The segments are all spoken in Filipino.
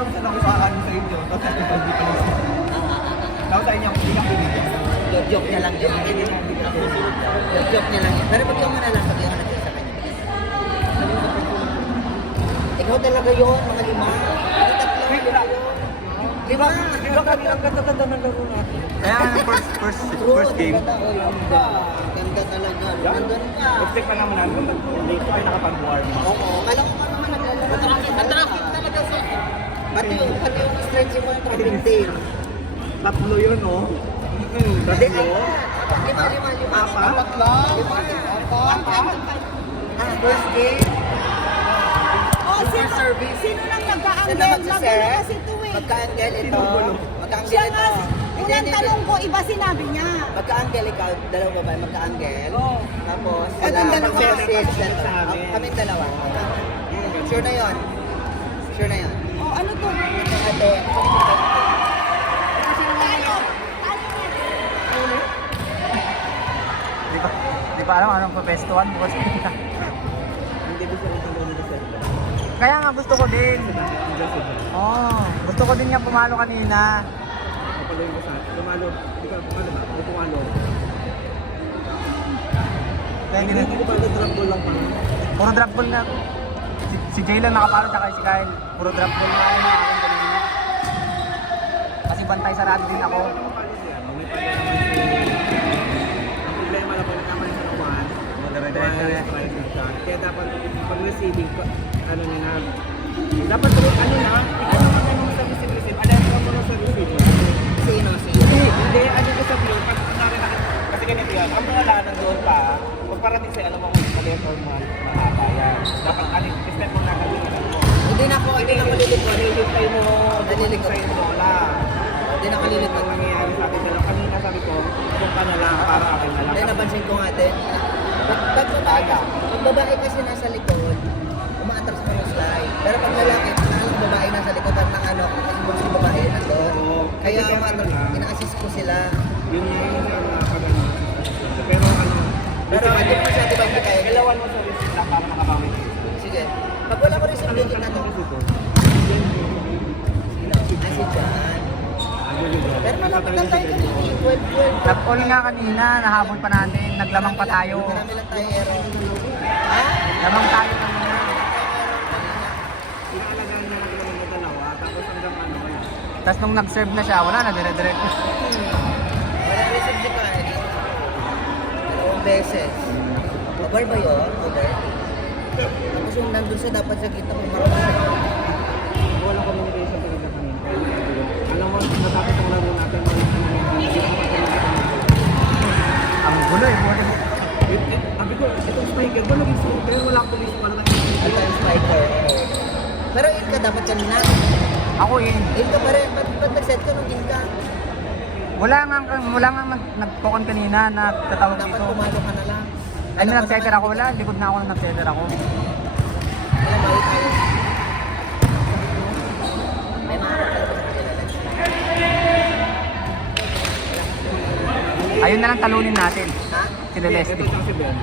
lang sa nakuhaan sa inyo. Tapos hindi pa tapos sa inyo, hindi ka pinigyan. Joke niya lang yun. Joke niya lang yun. Pero pag yung na lang, pag yung natin sa kanya. Ikaw talaga yun, mga lima. Hindi tatlo, lima yun. Lima. Diba kami ang ganda-ganda ng laro natin? Kaya first game. Ganda talaga. Nandun ka. Expect pa naman namin, hindi ko kayo nakapag-warm. Oo, kala ko pa naman naglalaro. Attractive talaga sa pati yung stretch mo yung traffic tail. Tatlo yun, no? Hindi, Tatlo? lima. Apat lang? First game. Oh, First service. sino nang Sino nag-aanggel? magsiserve? Magaling kasi ito eh. Magka-anggel ito. Magka-anggel Siya ito. nga, unang tanong ko, iba sinabi niya. Magka-anggel ikaw, dalawa ba? Magka-anggel. Oo. Tapos, Itong dalawa. Sa amin. Kaming dalawa. Sure na yun. Sure na yun. Oh, ano to? Ate, Di pa alam anong papestuhan bukas. Hindi gusto rin ng Lolo Lucero. Kaya nga gusto ko din. Oh, gusto ko din nga pumalo kanina. Kapalo yung basa. Tumalo. Hindi ka pumalo ba? Hindi pumalo. Kaya Hindi ganun. ko pa drop ball lang pa. Puro drop ball na. Si Jay lang nakapalo tsaka si Kyle. Puro drop ball na ako na akin kanina. Kasi bantay sarado din ako. May pala naman ang problema lang pag naman sa nakuhaan. Kaya dapat pag receiving ko, ano nyo na, dapat ano na, ikaw naman kayo naman sa receive. Alam mo mo sa receive. sino? Hindi, ano ko sabihin, pag kunwari kasi ganito yan, ang mga lahat doon pa, pag parating sa'yo, alam mo kung maliit or mahaba yan. Dapat step mo na kami mo. Hindi na ako lilipon. Nililipay mo, Nalilikot. sa'yo mo wala. Hindi na ako Ang lilipon. nangyayari sa atin dalawa, kanina sabi ko, kung ka na lang, para akin na lang. Hindi, napansin ko nga din. Pag babae kasi nasa likod, umaatras mo yung slide. Pero pag lalaki, alam babae nasa likod, at ano, kasi mga babae na to. Kaya umaatras, ina-assist ko sila. Yun yung pag-ano. Pero ano, Pero hindi mo siya, di ba hindi kaya? galawan mo sa receive lang para makabawi. Sige. Pag wala ko rin sa video na to, asi dyan. Pero malapit lang tayo kanina, 12. Top all nga kanina, nahabol pa natin. Naglamang pa tayo. Marami lang tayo error. Ha? Lamang tayo kanina. Inaalagaan niya lang naman yung dalawa, tapos hanggang ano, Tapos nung nag-serve na siya, wala na, dire-diretso. Wala receive si Kanye. Dalawang beses. Over ba yun? Over. Tapos yung nandun siya, dapat sa kita kung marunong siya. walang communication talaga kanina. Alam mo, matapos ang laro natin, Ang gulo eh. sabi ko, itong spiker ba naging super? Wala akong police, wala nang At ang spiker. Pero in ka dapat kanina. Ako eh. In ka pa rin. Ba't nag-set ka nung in ka? Wala nga nag-token kanina na tatawag Dapat dito. pumalo ka na lang. Ay, nag-setter ako. Wala, likod na ako nung nag-setter ako. Alam mo, tayo. May mga kapalabas sa kilala. Ayun na lang talunin natin. Ha? Sila Ito Leslie. lang si Ben.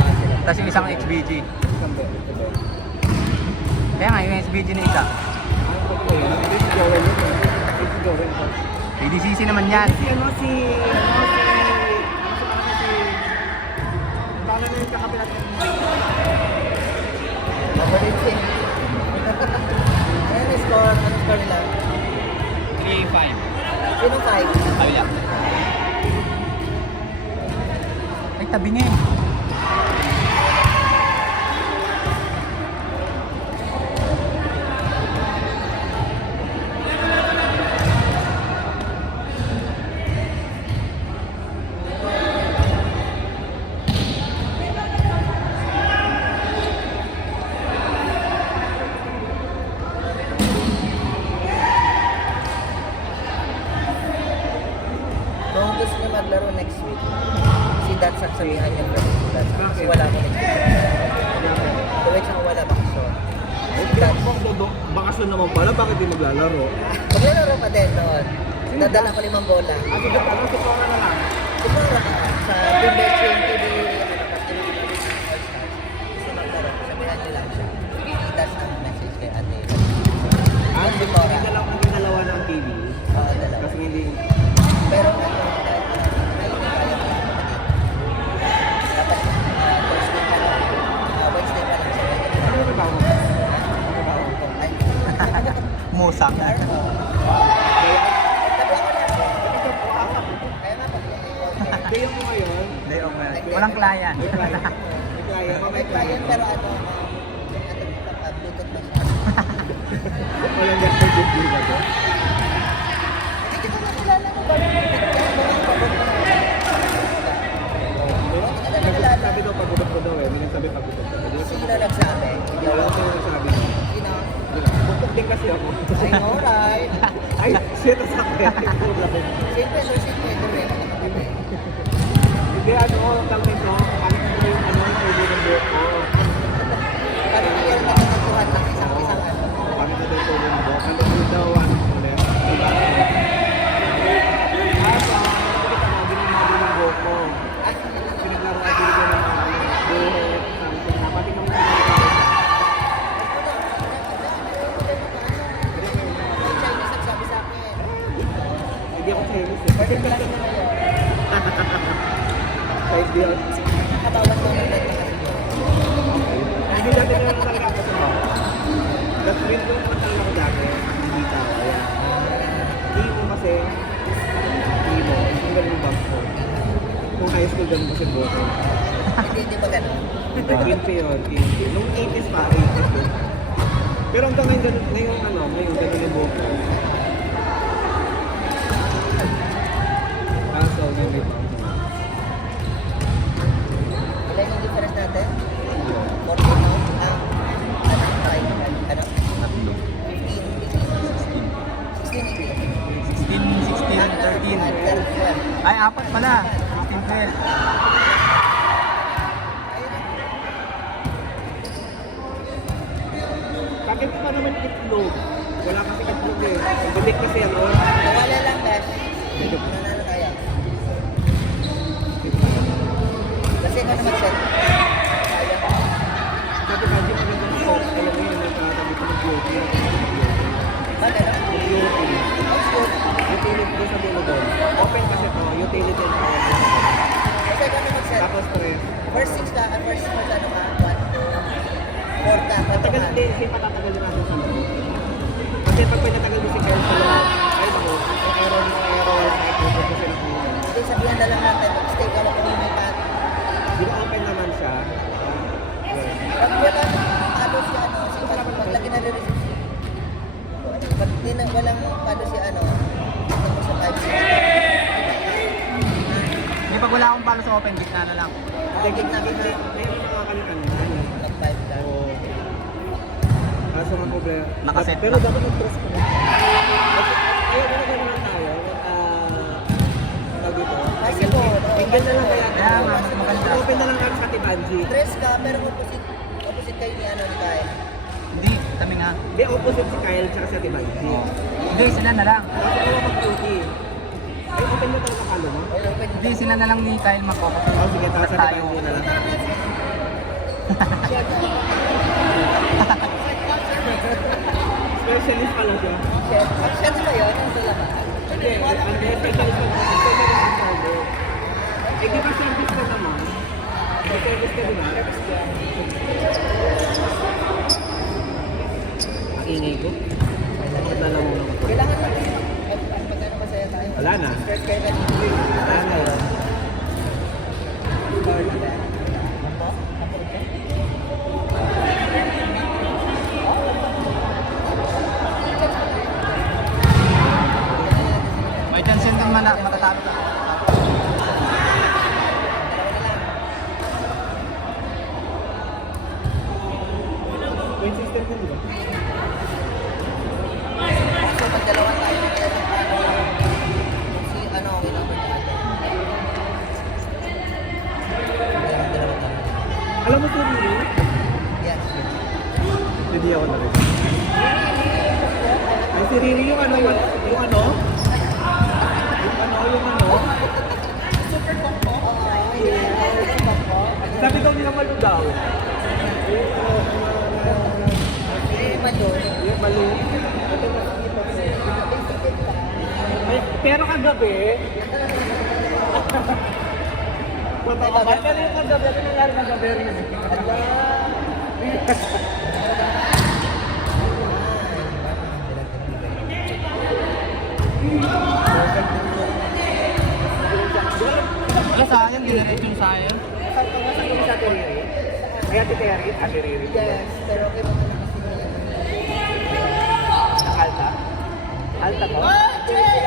Sila. Tapos yung isang HBG. Isang Ben. Kaya nga, yung HBG na isa. Ano pa po yun? Ito si Joel yun. Ito si Joel po. PDCC naman yan. Si ano si paano na yung kakapilat Paborit siya. Ano yung score? Ano score nila? 3-5. Sino 5? Ayun. Ay, tabi niya eh. Kung gusto niya maglaro next week, si Dad sasabihan niya kasi wala ko next week. 2 weeks ako wala bakasyon. Si Dad, Bakasyon naman pala, bakit di maglalaro? maglalaro pa din doon. Dadala ko 5 bola. Kasi ano si Cora na lang. Siguro sa Team Betching TV, gusto maglaro, sabihan niyo lang siya. I-dash ng message kay ate. Ah, Si Cora. Musang. CR mo. Kaya, Tabi ako na po. ito po, Kaya nga, pag day off mo ngayon. Day off mo yan. Walang client. May client. May client, may mamay client, pero ano, Bluetooth na siya. Walang gas na duty ba to? Hindi ko nakilala mo ba yung Sabi daw pagudok ko daw eh. May nagsabi pagudok ko. Sino nagsabi? Wala ko yung nagsabi. Sino? Bukok din kasi ako. I know, right? Ay, shit, ang sakit. Siyempre, so si Pedro eh. Hindi, ano, tawag nito, alam ko yung ano, yung ulo ng buhok ko. Parang hindi yan nakakatuhan ng isang ano. Pangit na daw yung ulo ng buhok. Ano ko daw, ano, ulit. Diba? Asa, nakikita mo, ginamado ng buhok ko. Pinaglaro at binigyan ng mga buhok, something na, pati naman yung Chinese nagsabi sa akin. hindi ako Chinese eh. Birthday class na ngayon. Side deal. Nakatawag ko ng birthday class. Hindi dati na lang talaga ako sa mga. That's when ko naman talaga ako dati. Hindi tao. Ayan. Imo kasi. Imo. Ang galing yung bag ko. Nung high school ganun kasi buhok ko. Hindi ba ganun? Kinti yun. Kinti. Nung 80s pa. 80s yun. Pero hanggang ngayon ganun. Ngayon ano. Ngayon ganun yung buhok ko. Kaso ngayon may bag. Ilan yung difference natin? 14, no? Ano? 5? Ano? 15, 16, 16, 13. Ay, apat pala. 16, 12. Bakit pa naman itlog? Wala kasi itlog eh. Ang bilik kasi ano. Nawala lang, Dash. Nanalo kaya. Kasi ikaw naman siya. Sabi ka, di magandang soap. Alam mo yun, nagkatabi ko ng beauty. Bakit? Beauty. Utility ko sa dulo doon. Open kasi to, utility and power. Kasi ikaw naman siya. Tapos stress. First 6 ka, first ano ka? 1, 2, 4 ka. Matagal din, kasi patatagal din natin sa loob. Kasi pag pinatagal mo si Kyle sa loob, ay ako, yung error mo, kahit mo ko sila kung Hindi, sabihan na lang natin, mag-stay ka lang kung lumipat. di ba open naman siya? Pag wala palo si ano, si paglaki na re-receive. Pag di na walang palo si ano, tapos sa 5 Hindi, pag wala akong palo sa open, gitna na lang. Hindi, hindi, ayun yung mga kalikan na. Pag 5 ka. Oo. Kaso nga problema. Nakaset Pero na. dapat mag-trust ko na. Ayaw mo na gano'n tayo. Tawag dito. Possible. Tingnan na lang kaya. Kaya nga, mas maganda. Open na lang kami sa Tibanji. Stress ka, pero opposite kayo ni ano ni Kyle. Hindi, kami nga. Hindi, opposite si Kyle tsaka sa Tibanji. Hindi, sila na lang. Kasi ako mag-beauty. Ay, open mo talaga kalo mo? Ay, open. Hindi, sila na lang ni Kyle mag-focus. Oh, sige, tapos sa Tayo. Tibanji na lang. Specialist pala siya. Siya di ba yun? Ito lang. Hindi, ang specialist pa naman. Specialist pa naman. Eh, di ba service ka naman? May service ka din ba? Ang ingay ko. Magdala mo lang ako. Kailangan natin pag ano masaya tayo. Wala na. Stress kayo na. Wala na yun. Sorry na. May chance din man matatalo ka. Point system ka ba? So, pag dalawa tayo na kaya sa si ano ang inaman natin. Dalawa tayo. Alam mo ito, Riri? Yes. Hindi ako na rin. Ay, si Riri yung ano, yung ano? Yung ano, yung ano? Super combo. Super combo. Sabi daw nila maludaw. Eh, malo. Yung malu. Ito nakikita ko. Pero kagabi, Pero yung kagabi, ano nangyari kagabi rin? yan, diniretsong sayo. Saan kami sa Teriri? Kaya titerit, asiriri. Yes, pero okay mo na kasi Alta? Alta ko? Jay!